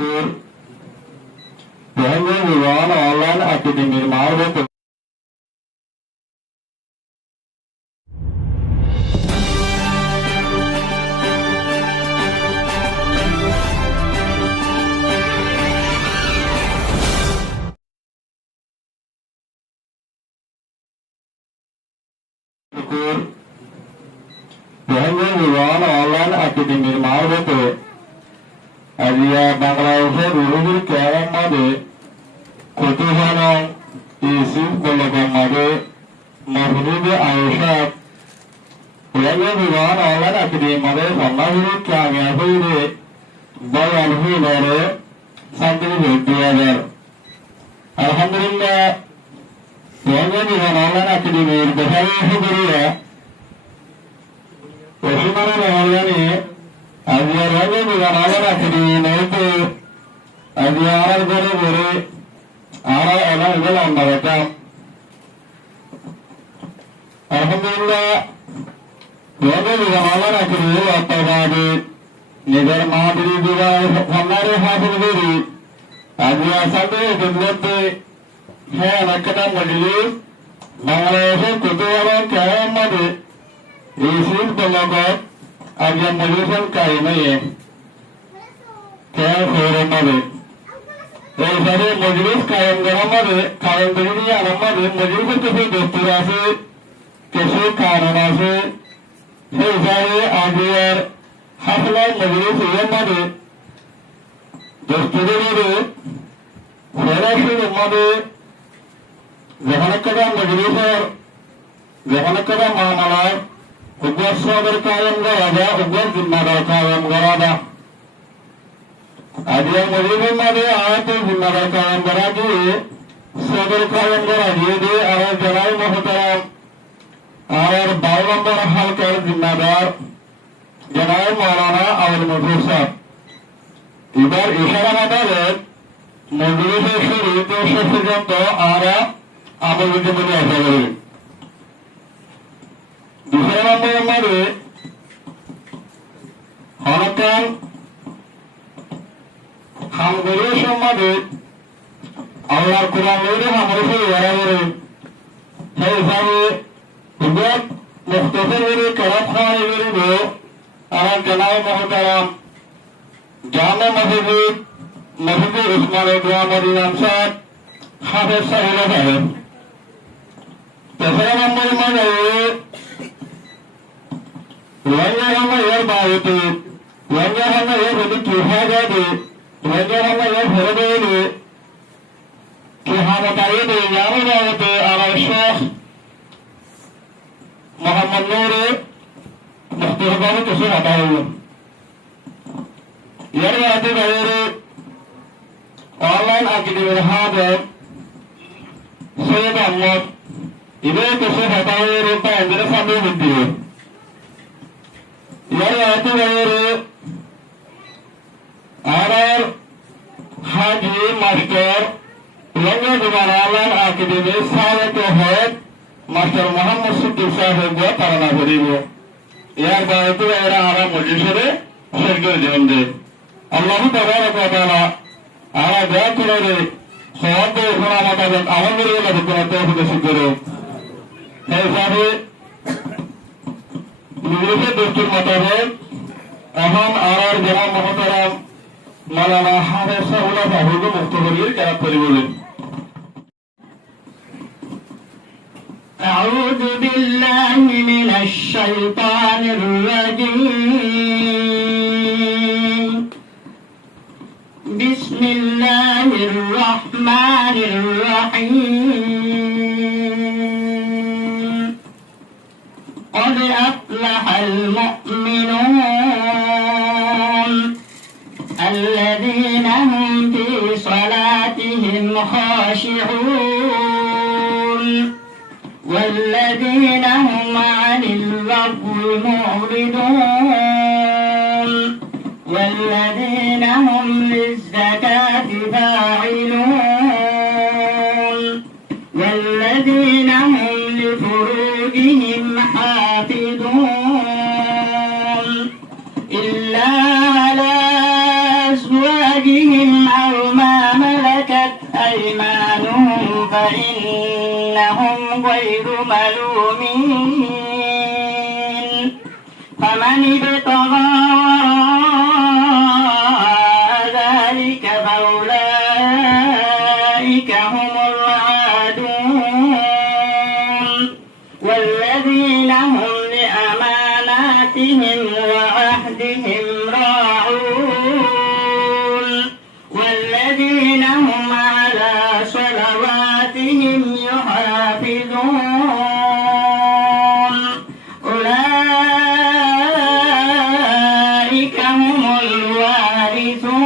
Nukur Behavior Viwan Online Academy Marvel Nukur Behavior Viwan Online Academy Marvel Adia Bangladesh Rural Care Made Kutuhana Isi Balagamade Mahmoud Aisha Behavior Viwan Online Academy Made Samahiri Kamyahude Bayanhulare Something together Alhamdulillah Behavior Viwan Online Academy Behavior Oshimana Online Adia Raja Viwan Online Academy Nate Adia Aragore Gore Ara Ela Ela Marata Alhamdulillah Behavior Viwan Online Academy Atavadi Nidar Mahadri Diva Hamare Hadri Adia Sunday Dimlete Hai Nakata Majlis Bangladesh Kutuwala Kaya Made Isin Balagat Adia Majlisan Kaimai Kaya Khore Made Sare Majlis Kayam Garamade Kayam Diri Aramade Majlis Kese Dosturase Kese Karanase Hai Sare Adia Hafla Majlis Yamade Dosturase Khorashe Made Zahanakada Majlisar Zahanakada Mahamala Ubwas Sadar Kayam Garada Ubwas Zimmada Kayam Garada Adia Majlis Made Ayate Zimmada Kayam Garadi Sadar Kayam Garadi De Ara Janai Muhtaram Ara Balambar Halkar Zimmadar Janai Maulana Awal Mufusar Ibar Ishara Madare Majlis Shuri Tosha Sijanto Ara Amal Vijamani Asagari Dusra number Made Hanakan Hamgarish Made Allah Quran Lady Hamarishi Yaravare Hey Sami Ubad Mukhtasar Karat Khan Virido Ara Janai Muhtaram Jama Masjid Masjid Usman Edwa Madinam Sad Hafiz Sahila Sahib Tesara number Made Wanjahana Yer Bhavati Wanjahana Yer Vedi Kihagadi Wanjahana Yer Bharadeli Kihamatayidi Yamadavati Ara Sheikh Muhammad Noori Mukhtarabani Kisi Hatayu Yer Vati Gayeri Online Academy Hada Sayyid Ahmad Ibe Kisi Hatayu Rupa Andira Sami Vidya Yer Vati Gayeri Arar Haji Master Langa Viwan Online Academy Sayato Head Master Muhammad Siddiq Sahib Gua Parana Beribu Yer Vati Gayeri Ara Mujishere Sergir Jonde Allah Tabarak wa Ta'ala Ara Daya Kurare Sawabde Ukhana Matabak Alhamdulillah Bukuna Tawfiq Sikuru Hai Sahib Nujise Dostur Matabak Ahan Arar Janam Muhtaram Malana Hafiz Sahula Bahudu Mukhtabarir Kaya Paribulin أعوذ بالله من الشيطان الرجيم بسم الله الرحمن الرحيم قد أفلح المؤمنون الذين هم في صلاتهم خاشعون والذين هم عن اللغو معرضون والذين هم للزكاة فاعلون والذين هم لفروجهم حافظون إلا على أزواجهم أيمانهم فإنهم غير ملومين فمن ابتغى وراء ذلك فأولئك هم العادون والذين هم لأماناتهم وعهدهم راعون والذين هم على صلواتهم يحافظون أولئك هم الوارثون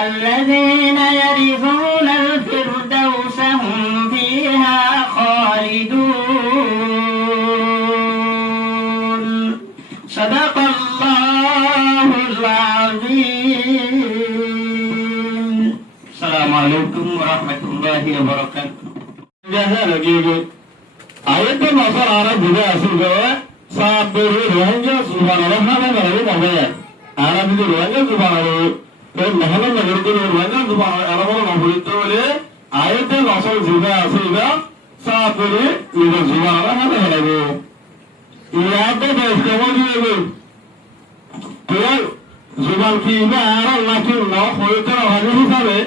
الذين يرثون الفردوس هم فيها خالدون صدق الله العظيم السلام عليكم ورحمة الله وبركاته ayette nasar ara buga asulga sabberu rohingya subhanallah hana garu mabaya ara bidu rohingya subhanallah to mahalla nagar ko rohingya subhanallah ara bolo mabulito bole ayette nasar buga asulga sabberu nido subhanallah hana garu ইয়াতে দেশকমো দিবে তো জুবান কি না আর নাকি না হইতে হবে হিসাবে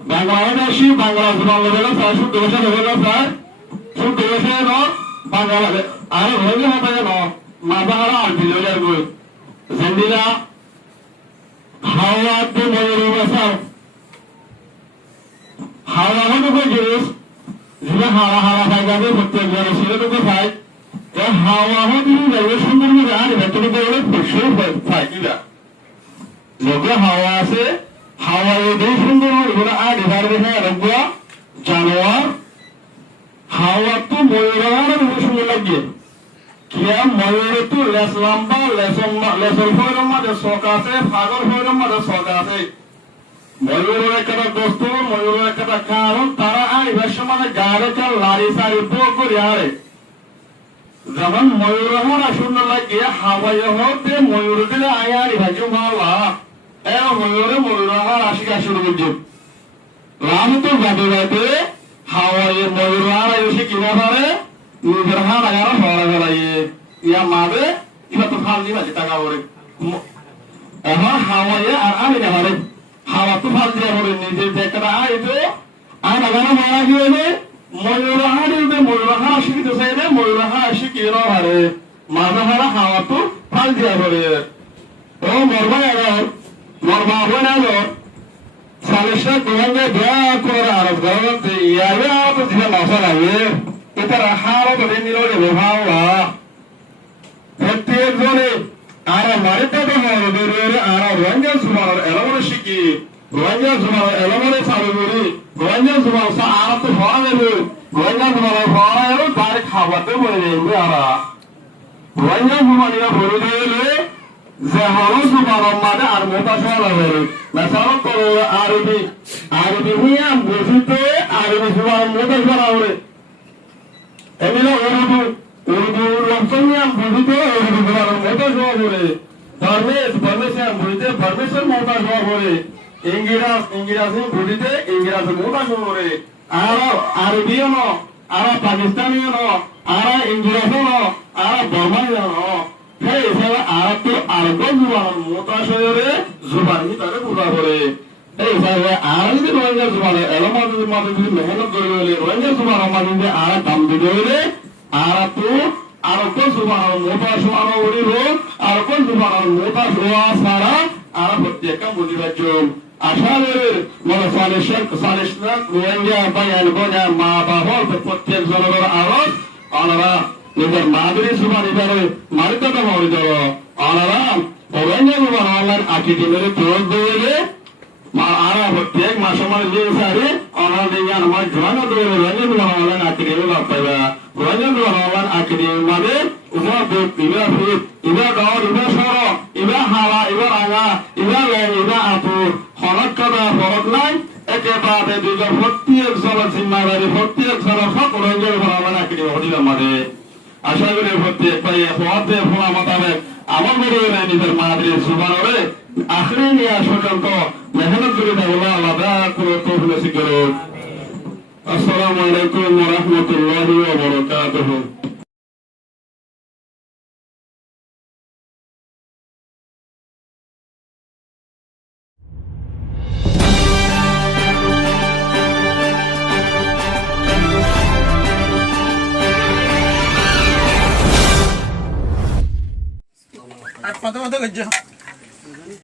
বাংলাদেশি বাংলা জুবান লেভেল স্যার শুদ্ধ ভাষা লেভেল স্যার শুদ্ধ ভাষা ন বাংলা আর হইলে হবে ন মাবাহারা আর দিল যাবে জেন্দিলা হাওয়া তো ময়ূর ভাষা হাওয়া হলো কই জিনিস যেটা হারা হারা খাই যাবে প্রত্যেক জন সেটা তো খাই হাওয়া হতে যাবে সুন্দর করে আর ভেতরে বলে ফুসে ফাইকিলা লোকে হাওয়া আছে হাওয়া দিয়ে সুন্দর করে আর এবার দেখে রোগা জানোয়ার হাওয়া তো ময়ূরের সুন্দর লাগে কিয়া ময়ূরে তো লেস লম্বা লেসর ফয়রম মাঝে শখ আছে ফাগর ফয়রম মাঝে শখ আছে ময়ূরের একটা দোস্ত ময়ূরের একটা কারণ তারা আর এবার সময় গাড়ি চাল লারি সারি বো করে আরে যেমন ময়ূর শূন্য লাগে হাওয়াই হতে ময়ূর দিলে আয়ারি ভাজু মালা এ ময়ূরে ময়ূর আসিকা শুরু করছে রাম তো গাড়ি গাড়িতে হাওয়াই ময়ূর এসে কিনা পারে নিজের হাত আগার হওয়া গেলাইয়ে ইয়া মাবে এবার তো ফাল দিবা টাকা করে এখন হাওয়াই আর আমি না পারে হাওয়া তো ফাল দিয়া করে নিজের দেখা আইতো আর আগার মারা গিয়ে ময়ূরাহারিতে ময়ূরাহারা শিখিতে চাইলে ময়ূরাহারা শিখিয়ে ন হারে মাঝাহারা হাওয়া তো ফাল দিয়া করে ও মরবা এবার মরবা হবে না সালিশটা তোমাকে দেয়া করে আরব গরমতে ইয়াবে আরব দিলে মশা লাগে এটা রাখারও বলে নিল রে ভাবা প্রত্যেক জনে আর মারিতে তো হবে বেরোরে আর রঞ্জন সুমার এলমরে শিখি রঞ্জন সুমার এলমরে চালু করি রঞ্জন সুমার আর তো হওয়া যাবে রঞ্জন সুমার হওয়া যাবে তার খাবারতে বলে দেবে আর রঞ্জন সুমারিয়া ভরে দিলে যে হলো সুমার মানে আর মোটা সওয়া লাগে মেসাল করো আরবি হুইয়া বুঝিতে আরবি সুমার মোটা সওয়া লাগে এগুলো উর্দু লক্ষণিয়া বুঝিতে উর্দু সুমার মোটা সওয়া করে ধর্মেশন বুঝিতে ধর্মেশন মোটা সওয়া করে ইংরেজি বুঝিতে ইংরেজি মোটা সওয়া করে আর আরবিও ন আর পাকিস্তানিও ন আর ইংরেজও ন আর বর্মাইও ন সেই হিসাবে আরব তো আরব জুবান মোটা সওয়া জুবান তারে বুঝা করে এই হিসাবে আর যদি রোহিঙ্গা জুবান এলমাজ মাঝে যদি মেহনত করে গেলে রোহিঙ্গা জুবান মাঝে আর দাম দিতে হলে আর তো আরব জুবান মোটা সমান উড়িব আরব জুবান মোটা সোয়া সারা আর প্রত্যেক বুঝিবাচ্য আশা করি মনে সালিশনা রোহিঙ্গা বায়ান বোঝা মা বাবা প্রত্যেক জনের আরব অনারা নিজের মাদুরি জুবান এবারে মারিতে তো মরে যাব অনারা রোহিঙ্গা জুবান অনলাইন আকিটি মেরে প্রয়োগ দিয়ে আর প্রত্যেক মাসে মাসে যে সারি অনার দিকে আমার জোয়ানো দৌড়ে রঞ্জন জুবান অনলাইন আকিটি লাভ পাইবা রঞ্জন জুবান অনলাইন আকিটি মানে উমা দুধ ইবা ফুট ইবা গাঁও ইবা সর ইবা হাওয়া ইবা রাঙা ইবা লেন ইবা আতুর হরক কাদা হরক নাই একেবারে দুজন প্রত্যেক জনের জিম্মাদারি প্রত্যেক জনের সব রঞ্জন জুবান অনলাইন আকিটি হদিলাম মানে আশা করি প্রত্যেক পাই হওয়াতে ফোনা মোতাবেক আমার বড় নিজের মাদ্রি জুবানরে আখরি নিয়ে পর্যন্ত মেহনত করে নসিব করুন। আসসালামু আলাইকুম ওয়া রাহমাতুল্লাহি ওয়া বারাকাতুহু। আর কত কত করছো